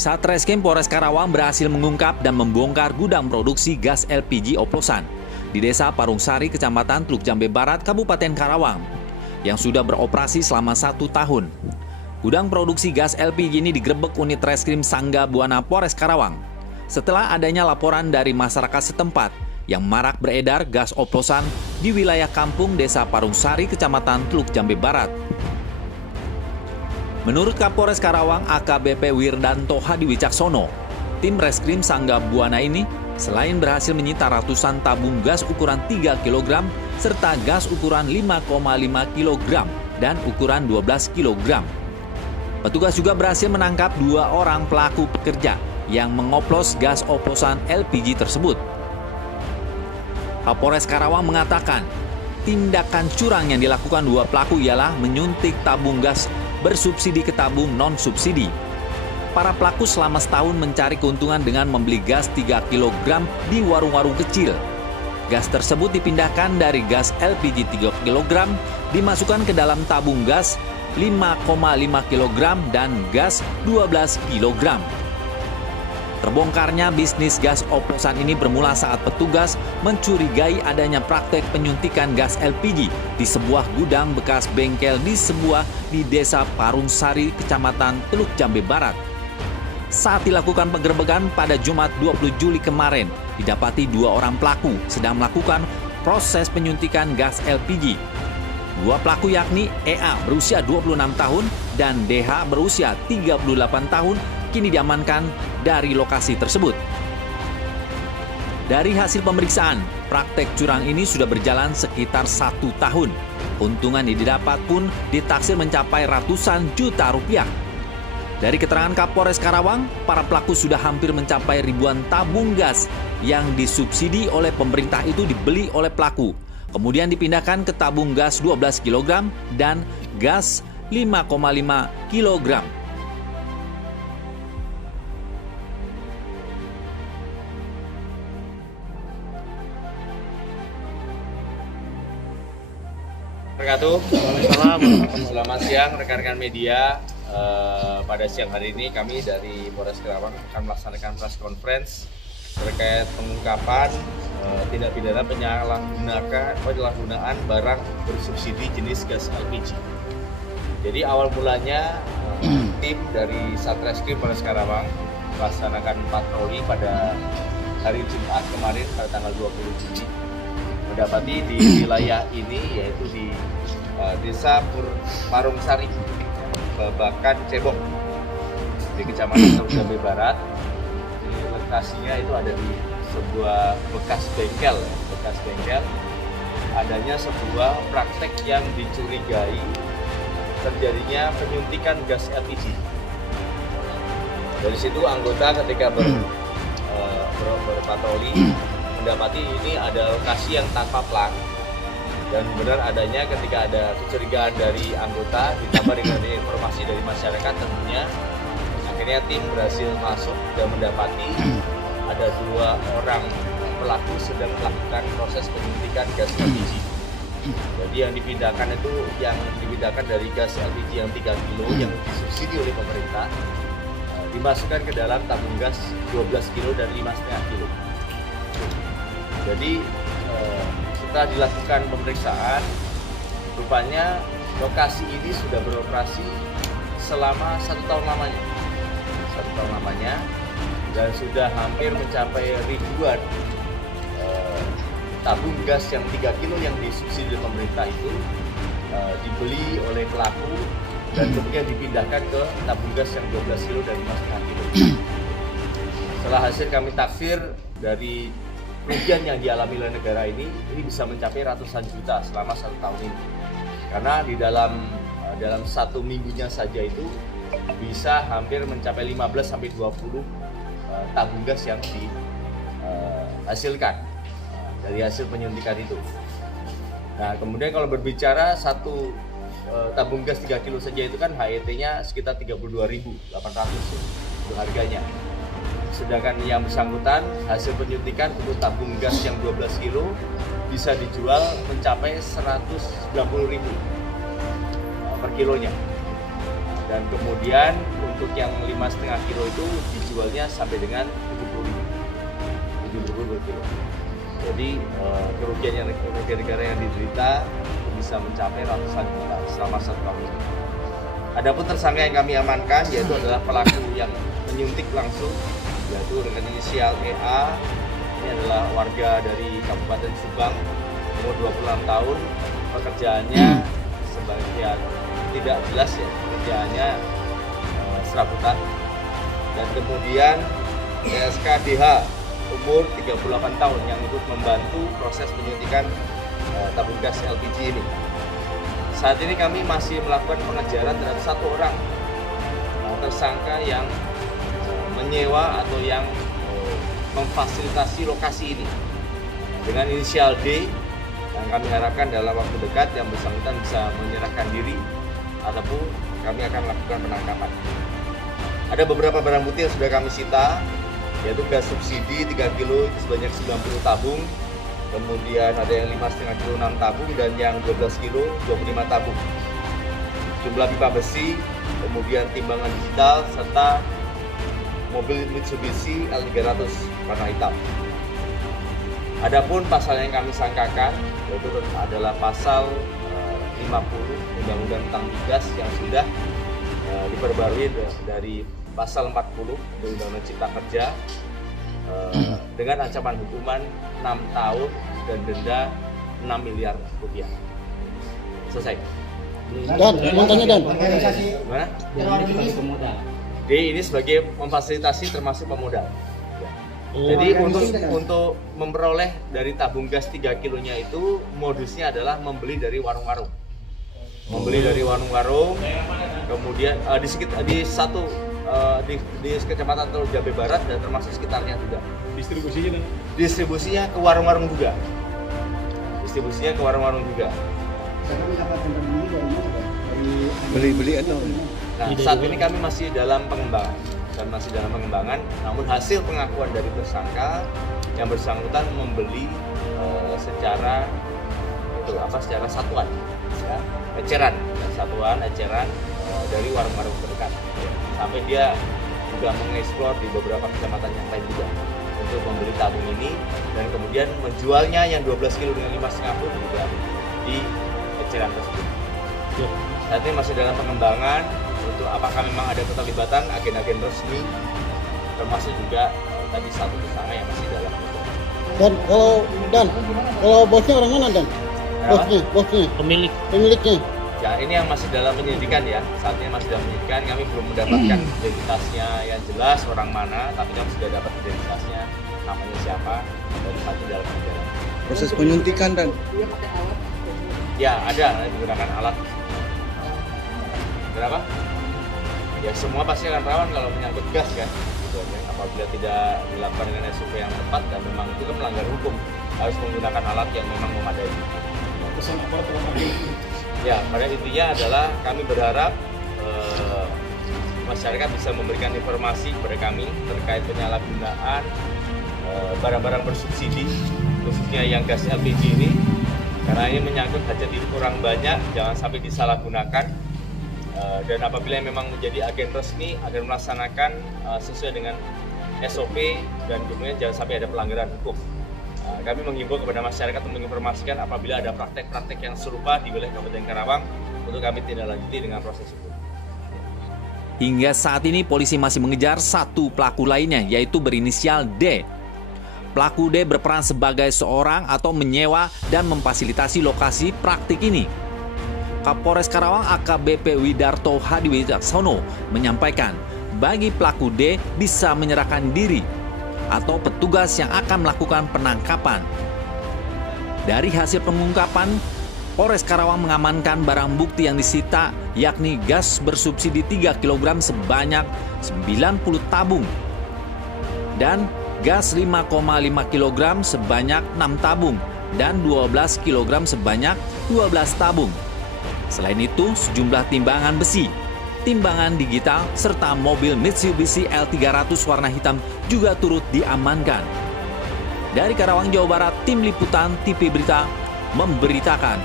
Satreskrim Polres Karawang berhasil mengungkap dan membongkar gudang produksi gas LPG oplosan di Desa Parungsari, Kecamatan Teluk Jambe Barat, Kabupaten Karawang, yang sudah beroperasi selama 1 tahun. Gudang produksi gas LPG ini digerebek unit Reskrim Sangga Buana Polres Karawang setelah adanya laporan dari masyarakat setempat yang marak beredar gas oplosan di wilayah kampung Desa Parungsari, Kecamatan Teluk Jambe Barat. Menurut Kapolres Karawang AKBP Wirdanto Hadi Wicaksono, tim Reskrim Sangga Buana ini selain berhasil menyita ratusan tabung gas ukuran 3 kg serta gas ukuran 5,5 kg dan ukuran 12 kg. Petugas juga berhasil menangkap 2 orang pelaku pekerja yang mengoplos gas oplosan LPG tersebut. Kapolres Karawang mengatakan, tindakan curang yang dilakukan 2 pelaku ialah menyuntik tabung gas bersubsidi ke tabung non-subsidi. Para pelaku selama setahun mencari keuntungan dengan membeli gas 3 kg di warung-warung kecil. Gas tersebut dipindahkan dari gas LPG 3 kg, dimasukkan ke dalam tabung gas 5,5 kg dan gas 12 kg. Terbongkarnya bisnis gas oplosan ini bermula saat petugas mencurigai adanya praktek penyuntikan gas LPG di sebuah gudang bekas bengkel di Desa Parungsari, Kecamatan Teluk Jambe Barat. Saat dilakukan penggerebekan pada Jumat 20 Juli kemarin, didapati 2 orang pelaku sedang melakukan proses penyuntikan gas LPG. 2 pelaku yakni EA berusia 26 tahun dan DH berusia 38 tahun kini diamankan dari lokasi tersebut. Dari hasil pemeriksaan, praktek curang ini sudah berjalan sekitar 1 tahun. Keuntungan yang didapat pun ditaksir mencapai ratusan juta rupiah. Dari keterangan Kapolres Karawang, para pelaku sudah hampir mencapai ribuan tabung gas yang disubsidi oleh pemerintah itu dibeli oleh pelaku. Kemudian dipindahkan ke tabung gas 12 kg dan gas 5,5 kg. Selamat siang rekan-rekan media. Pada siang hari ini kami dari Polres Karawang akan melaksanakan press conference terkait pengungkapan tindak pidana penyalahgunaan barang bersubsidi jenis gas LPG. Jadi awal mulanya tim dari Satreskrim Polres Karawang melaksanakan patroli pada hari Jumat kemarin pada tanggal 20 Juli. Mendapati di wilayah ini yaitu di Desa Parungsari, Babakan Cebong, di Kecamatan Teluk Jambe Barat. Di lokasinya itu ada di sebuah bekas bengkel. Adanya sebuah praktek yang dicurigai terjadinya penyuntikan gas LPG. Dari situ anggota ketika berpatroli mendapati ini ada lokasi yang tanpa plat, dan benar adanya ketika ada kecurigaan dari anggota ditambah dengan informasi dari masyarakat tentunya, akhirnya tim berhasil masuk dan mendapati ada 2 orang pelaku sedang melakukan proses penyuntikan gas LPG. Jadi yang dipindahkan dari gas LPG yang 3 kg yang disubsidi oleh pemerintah dimasukkan ke dalam tabung gas 12 kg dan 5,5 kg. Jadi setelah dilakukan pemeriksaan, rupanya lokasi ini sudah beroperasi selama 1 tahun lamanya, dan sudah hampir mencapai ribuan tabung gas yang 3 kg yang disubsidi oleh pemerintah itu dibeli oleh pelaku dan kemudian dipindahkan ke tabung gas yang 12 kg dan 5,5 kg. Setelah hasil kami taksir dari kerugian yang dialami oleh negara ini bisa mencapai ratusan juta selama 1 tahun ini. Karena di dalam 1 minggunya saja itu bisa hampir mencapai 15-20 tabung gas yang dihasilkan dari hasil penyuntikan itu. Nah, kemudian kalau berbicara 1 tabung gas 3 kg saja itu kan HET-nya sekitar 32.800 itu harganya. Sedangkan yang bersangkutan hasil penyuntikan untuk tabung gas yang 12 kg bisa dijual mencapai 190.000 per kilonya. Dan kemudian untuk yang 5,5 kilo itu dijualnya sampai dengan 70.000 per kilo. Jadi kerugian negara yang diderita bisa mencapai ratusan juta selama 1 tahun. Adapun tersangka yang kami amankan yaitu adalah pelaku yang menyuntik langsung, yaitu dengan inisial EA. Ini adalah warga dari Kabupaten Subang, umur 26 tahun. Pekerjaannya sebagian tidak jelas ya, pekerjaannya serabutan. Dan kemudian SKDH umur 38 tahun yang ikut membantu proses penyuntikan tabung gas LPG ini. Saat ini kami masih melakukan pengejaran terhadap 1 orang tersangka yang menyewa atau yang memfasilitasi lokasi ini dengan inisial D, yang kami harapkan dalam waktu dekat yang bersangkutan bisa menyerahkan diri ataupun kami akan melakukan penangkapan. Ada beberapa barang bukti yang sudah kami sita, yaitu gas subsidi 3 kilo itu sebanyak 90 tabung, kemudian ada yang 5,5 kilo 6 tabung, dan yang 12 kilo 25 tabung. Jumlah pipa besi, kemudian timbangan digital, serta mobil Mitsubishi L300 warna hitam. Adapun pasal yang kami sangkakan yaitu adalah pasal 50 Undang-Undang tentang migas yang sudah diperbarui dari pasal 40 Undang-Undang Cipta Kerja dengan ancaman hukuman 6 tahun dan denda 6 miliar rupiah. Selesai. Dan, mau tanya Dan. Gimana? D ini sebagai memfasilitasi termasuk pemodal. Jadi untuk memperoleh dari tabung gas 3 kilonya itu modusnya adalah membeli dari warung-warung. Membeli dari warung-warung, kemudian di Kecamatan Teluk Jambe Barat dan termasuk sekitarnya juga. Distribusinya ke warung-warung juga. Beli atau? Nah, saat ini kami masih dalam pengembangan. Namun hasil pengakuan dari tersangka yang bersangkutan membeli secara satuan, ya, eceran dari warung-warung terdekat. Sampai dia juga mengeksplor di beberapa kecamatan yang lain juga untuk membeli tabung ini dan kemudian menjualnya yang 12 kilo dengan 5,5 pun juga di eceran tersebut. Saat ini masih dalam pengembangan untuk apakah memang ada keterlibatan agen-agen resmi, termasuk juga tadi 1 tersangka yang masih dalam pengembangan. Dan kalau bosnya orang mana Dan? Bosnya, pemiliknya. Ya, ini yang masih dalam penyelidikan ya. Saat ini masih dalam penyelidikan, kami belum mendapatkan identitasnya yang jelas orang mana, tapi kami sudah dapat identitasnya, namanya siapa, dan saat ini dalam pengejaran. Proses penyuntikan Dan. Ya, ada menggunakan alat. Kenapa? Ya, semua pasti akan rawan kalau menyangkut gas kan. Gitu, ya. Apabila tidak dilakukan dengan SOP yang tepat dan memang itu kan melanggar hukum, harus menggunakan alat yang memang memadai. Ya, pada intinya adalah kami berharap masyarakat bisa memberikan informasi kepada kami terkait penyalahgunaan barang-barang bersubsidi, khususnya yang gas LPG ini, karena ini menyangkut hajat hidup orang banyak, jangan sampai disalahgunakan. Dan apabila memang menjadi agen resmi agar melaksanakan sesuai dengan SOP dan kemudian jangan sampai ada pelanggaran hukum. Kami menghimbau kepada masyarakat untuk menginformasikan apabila ada praktek-praktek yang serupa di wilayah Kabupaten Karawang untuk kami tindak lanjuti dengan proses hukum. Hingga saat ini polisi masih mengejar 1 pelaku lainnya, yaitu berinisial D. Pelaku D berperan sebagai seorang atau menyewa dan memfasilitasi lokasi praktik ini. Kapolres Karawang AKBP Widarto Hadiwicaksono menyampaikan bagi pelaku D bisa menyerahkan diri atau petugas yang akan melakukan penangkapan. Dari hasil pengungkapan, Polres Karawang mengamankan barang bukti yang disita, yakni gas bersubsidi 3 kg sebanyak 90 tabung dan gas 5,5 kg sebanyak 6 tabung dan 12 kg sebanyak 12 tabung. Selain itu, sejumlah timbangan besi, timbangan digital, serta mobil Mitsubishi L300 warna hitam juga turut diamankan. Dari Karawang, Jawa Barat, Tim Liputan TV Berita memberitakan.